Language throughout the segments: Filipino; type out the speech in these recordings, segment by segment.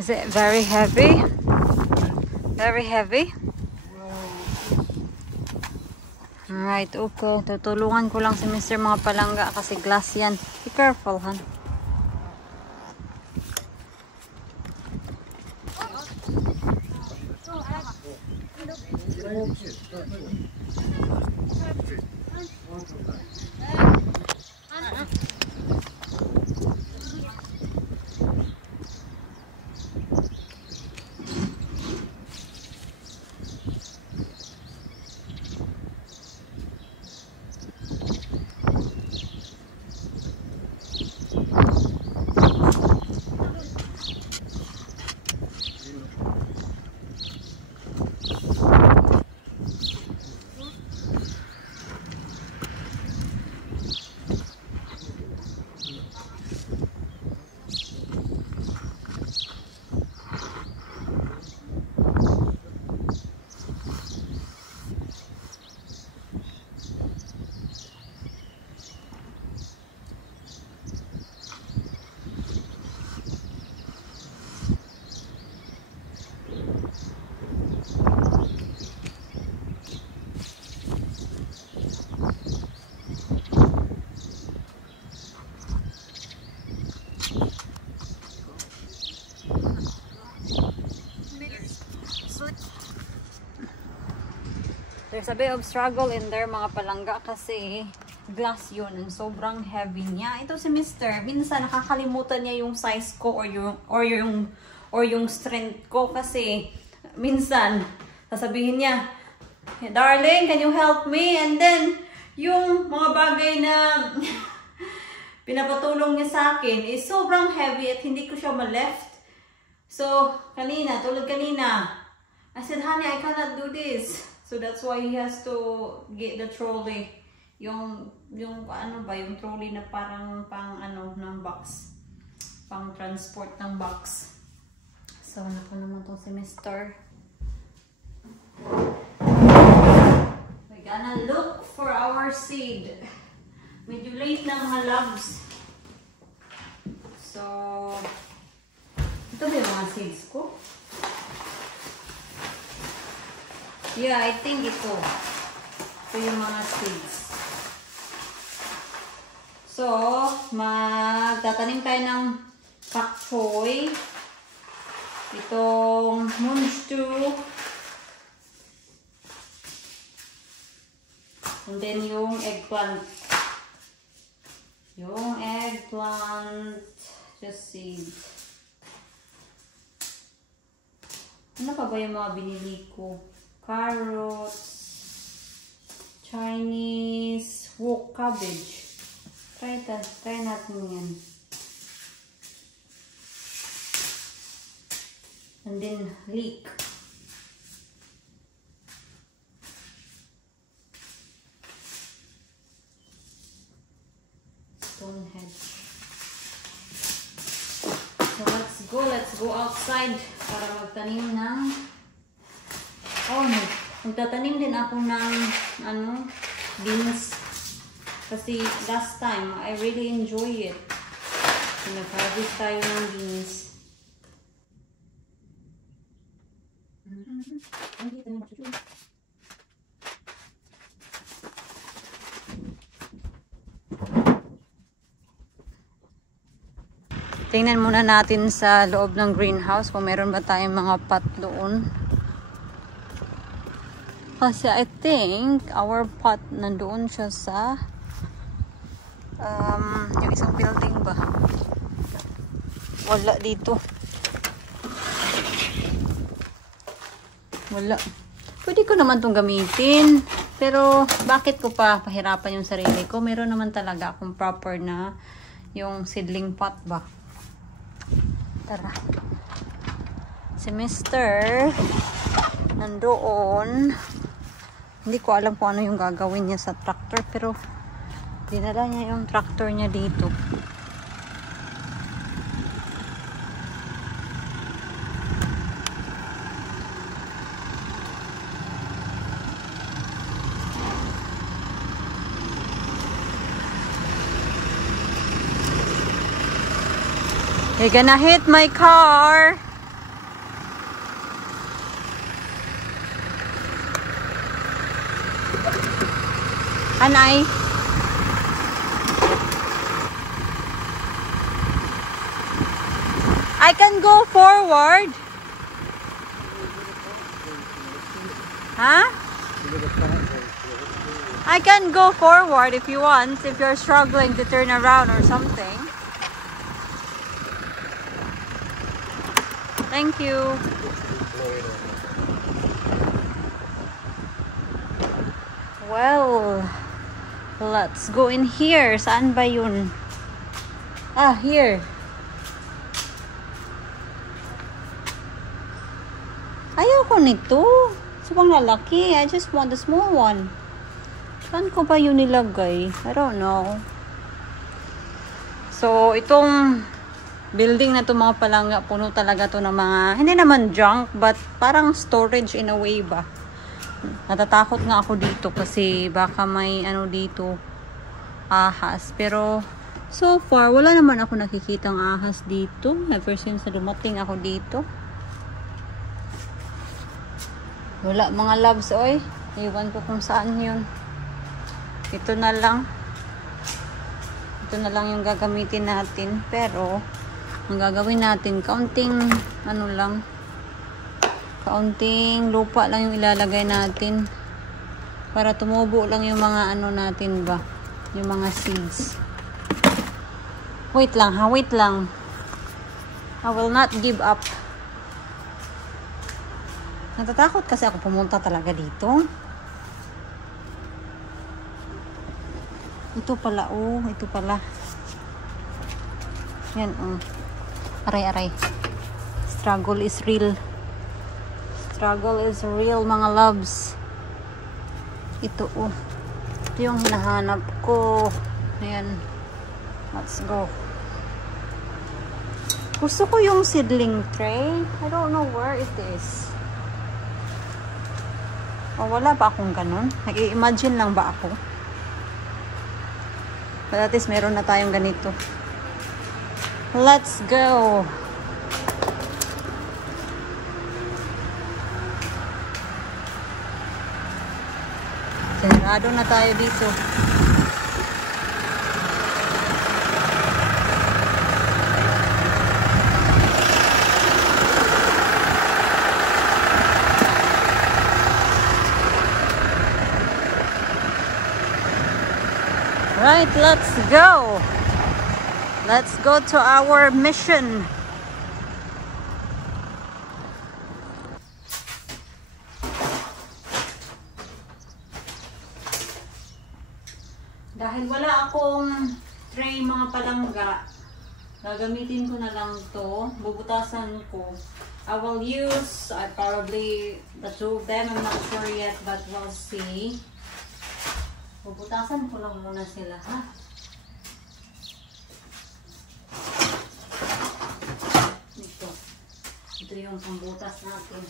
Is it very heavy? Very heavy? Alright, okay. Tutulungan ko lang si Mr. mga palangga kasi glass yan. Be careful, han. There's a bit of struggle in there mga palangga kasi glass yun and sobrang heavy niya. Ito si Mr. Minsan nakakalimutan niya yung size ko or yung strength ko kasi minsan sasabihin niya, "Darling, can you help me?" And then yung mga bagay na pinapatulong niya sa akin is sobrang heavy at hindi ko siya ma-left. So, tulad kanina, I said, "Honey, I cannot do this." So that's why he has to get the trolley. Yung trolley na parang ng box. Pang transport ng box. So naku naman to si Mr. We're gonna look for our seed. Medyo late na mga loves. So ito ba yung mga seeds ko? Yeah, I think ito. Ito yung mga seeds. So, magtatanim tayo ng pak choy. Itong moonstew. And then yung eggplant. Yung eggplant. Just seed. Ano pa ba yung mga binili ko? Carrots, Chinese wok cabbage. Try natin yan. And then leek. Stonehenge. So let's go outside para magtanim ng magtatanim din ako ng beans kasi last time I really enjoy it. Nag-harvest tayo ng beans. Tingnan muna natin sa loob ng greenhouse kung meron ba tayong mga pot doon. Kasi I think our pot nandoon siya sa yung isang building ba? Wala dito. Wala. Pwede ko naman itong gamitin. Pero bakit ko pa pahirapan yung sarili ko? Meron naman talaga akong proper na yung seedling pot ba? Tara. Si Mr. nandoon. Hindi ko alam kung ano yung gagawin niya sa tractor pero dinala niya yung tractor niya dito. You're gonna hit my car. Anay. I can go forward. Huh? I can go forward if you want, if you're struggling to turn around or something. Thank you. Well, let's go in here. Saan ba yun? Ah, here. Ayaw ko nito. Sobrang lalaki. I just want the small one. Saan ko ba yun nilagay? I don't know. So, itong building na to mga palangga, puno talaga to ng mga, hindi naman junk, but parang storage in a way ba. Natatakot nga ako dito kasi baka may ano dito, ahas. Pero, so far, wala naman ako nakikitang ahas dito. Ever since na dumating ako dito. Wala mga loves, oy. Iwan ko kung saan yun. Ito na lang. Ito na lang yung gagamitin natin. Pero, ang gagawin natin, kaunting, ano lang, kaunting lupa lang yung ilalagay natin. Para tumubo lang yung mga ano natin ba. Yung mga seeds. Wait lang ha, wait lang. I will not give up. Natatakot kasi ako pumunta talaga dito. Ito pala, oh. Ito pala. Yan, oh. Aray-aray. Struggle is real. Struggle is real, mga loves. Ito, oh. Ito yung hinahanap ko. Ayan. Let's go. Gusto ko yung seedling tray. I don't know where it is. O, wala ba akong ganun? Nag-i-imagine lang ba ako? But at least meron na tayong ganito. Let's go! Sarado na tayo dito. Right, let's go. Let's go to our mission. Dahil wala akong tray mga palangga, gagamitin ko na lang to. Bubutasan ko. I will use probably the two of them. I'm not sure yet, but we'll see. Bubutasan ko lang muna sila, ha? Ito. Ito yung pambutas natin.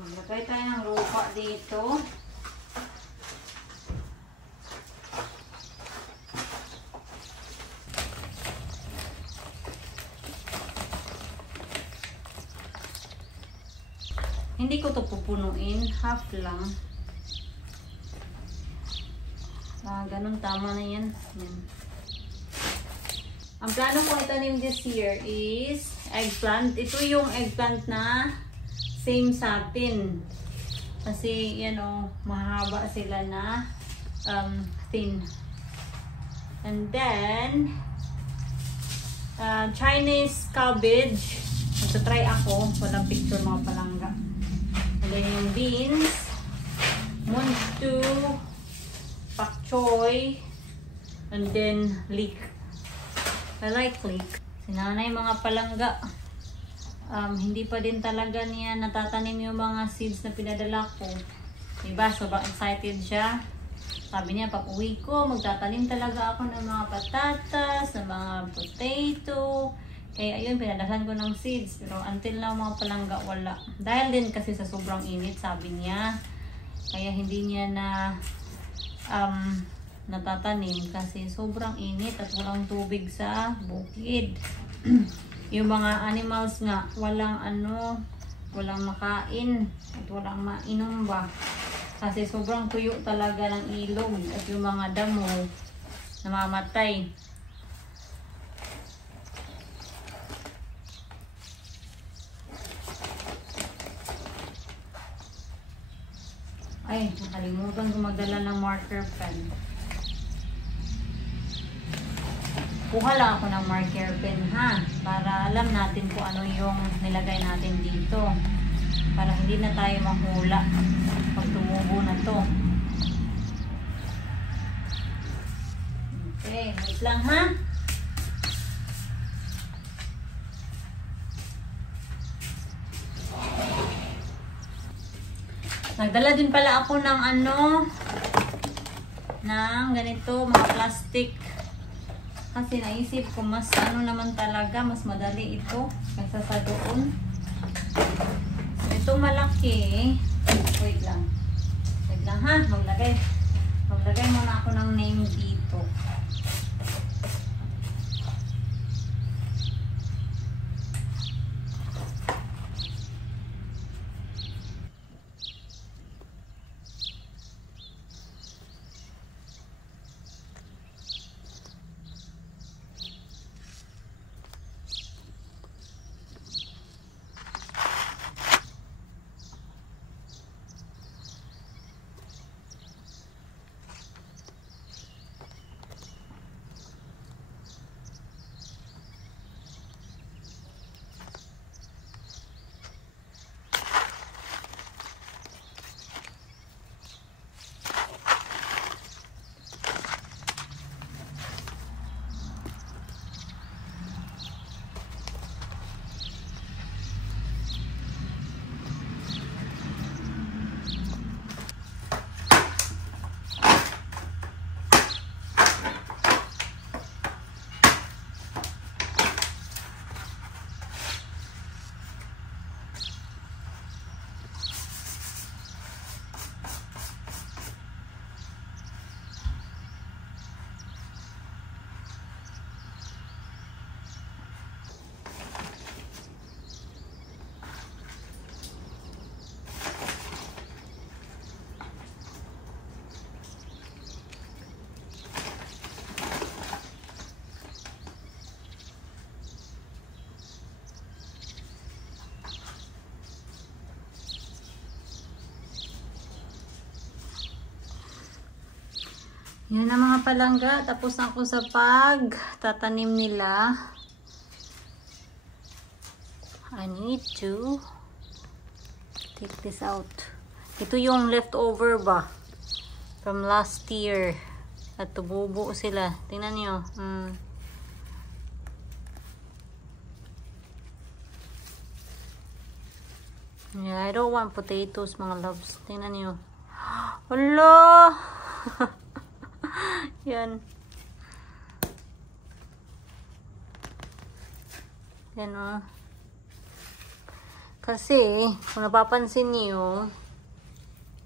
Maglagay tayo ng lupa dito. Hindi ko to pupunuin, half lang. Ganun, tama na yan. Yan. Ang plano ko itanim this year is eggplant. Ito yung eggplant na same sa atin. Kasi, yan o, mahaba sila na thin. And then, Chinese cabbage. Magta-try ako. Walang picture mga palangga. And then yung beans, munstu, pak choy, and then leek. I like leek. Sinanay mga palangga. Hindi pa din talaga niya natatanim yung mga seeds na pinadala ko. Diba? Sobrang excited siya. Sabi niya, pag uwi ko, magtatanim talaga ako ng mga patatas, ng mga potato. Kaya ayun, pinadasan ko ng seeds. Pero until now, mga palangga, wala. Dahil din kasi sa sobrang init, sabi niya. Kaya hindi niya na natatanim kasi sobrang init at walang tubig sa bukid. Yung mga animals nga, walang makain at walang mainom ba. Kasi sobrang tuyo talaga ng ilog at yung mga damo namamatay. Ay, nakalimutan ko magdala ng marker pen. Kuha lang ako ng marker pen ha, para alam natin kung ano yung nilagay natin dito. Para hindi na tayo mahula pag tumubo na to. Okay, wait lang ha. Nagdala din pala ako ng ng ganito, mga plastic. Kasi naisip ko mas naman talaga, mas madali ito kaysa sa doon. So, ito malaki. Wait lang. Wait lang ha, maglagay muna ako ng name dito. Yan ang mga palangga. Tapos na ako sa pagtatanim nila. I need to take this out. Ito yung leftover ba? From last year. At tububo sila. Tingnan nyo. Yeah, I don't want potatoes, mga loves. Tingnan nyo. Hala! Yan. Yan o. Kasi, kung napapansin niyo,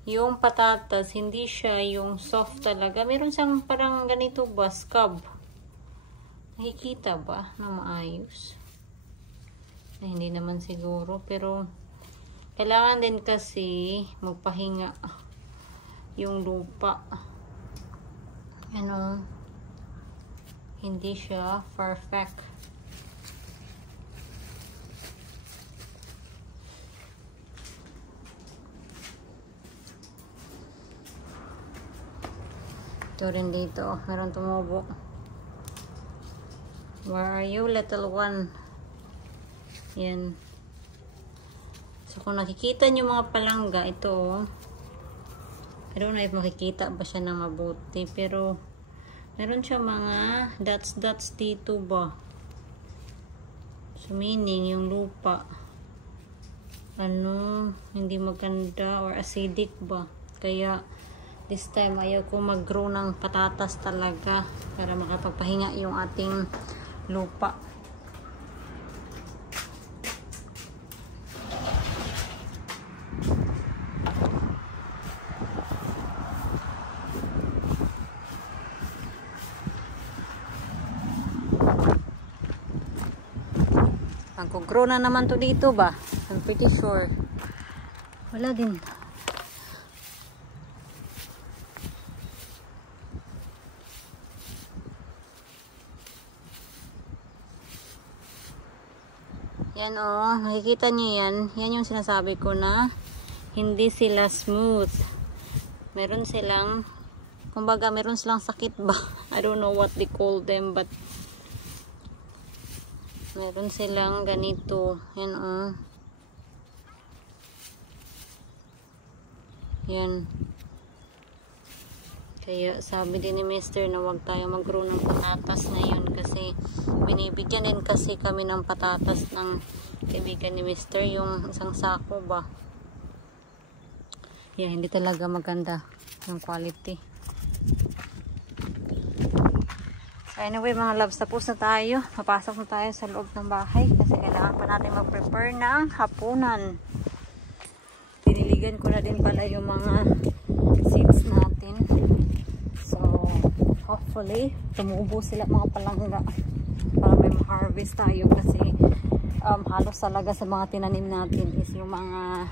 yung patatas, hindi siya yung soft talaga. Meron siyang parang ganito ba, scab. Nakikita ba na maayos? Hindi naman siguro, pero kailangan din kasi magpahinga yung lupa. Hindi siya perfect. Ito rin dito, meron tumubo. Where are you, little one? Yan. So, kung nakikita nyo mga palangga, ito, I don't know if makikita ba siya na mabuti, pero meron siya mga dots dito ba. So, meaning, yung lupa, hindi maganda or acidic ba. Kaya, This time, ayaw ko mag-grow ng patatas talaga para makapagpahinga yung ating lupa. Mag-grow na naman to dito ba? I'm pretty sure. Wala din. Yan o, nakikita niyo yan. Yan yung sinasabi ko na hindi sila smooth. Meron silang, kumbaga meron silang sakit ba? I don't know what they call them, but meron silang ganito. Yan o. Yan. Kaya sabi din ni Mr. na huwag tayo mag-grow ng patatas ngayon kasi binibigyan din kasi kami ng patatas ng kaibigan ni Mr. yung isang sako ba. Yan, hindi talaga maganda yung quality. So anyway mga loves, tapos na tayo. Papasok na tayo sa loob ng bahay kasi kailangan pa natin mag-prepare ng hapunan. Diniligan ko na din pala yung mga seeds natin. So, hopefully, tumubo sila mga palangga para may ma-harvest tayo kasi halos talaga sa mga tinanim natin is yung mga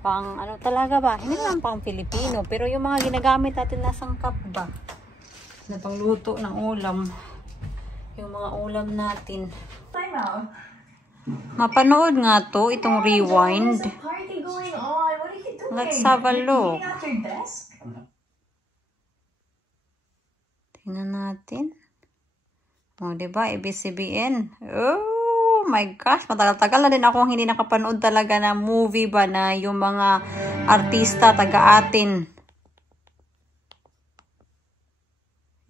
pang ano talaga ba? Hindi lang pang Pilipino pero yung mga ginagamit natin na sangkap ba? Na pangluto ng ulam. Yung mga ulam natin. Time out. Mapanood nga to, itong rewind. There's a party going on. What are you doing? Let's have a look. Cleaning out your desk? Tingnan natin. O, diba? ABS-CBN. Oh my gosh. Matagal-tagal na din akong hindi nakapanood talaga na movie ba na yung mga artista taga atin.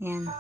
Yan.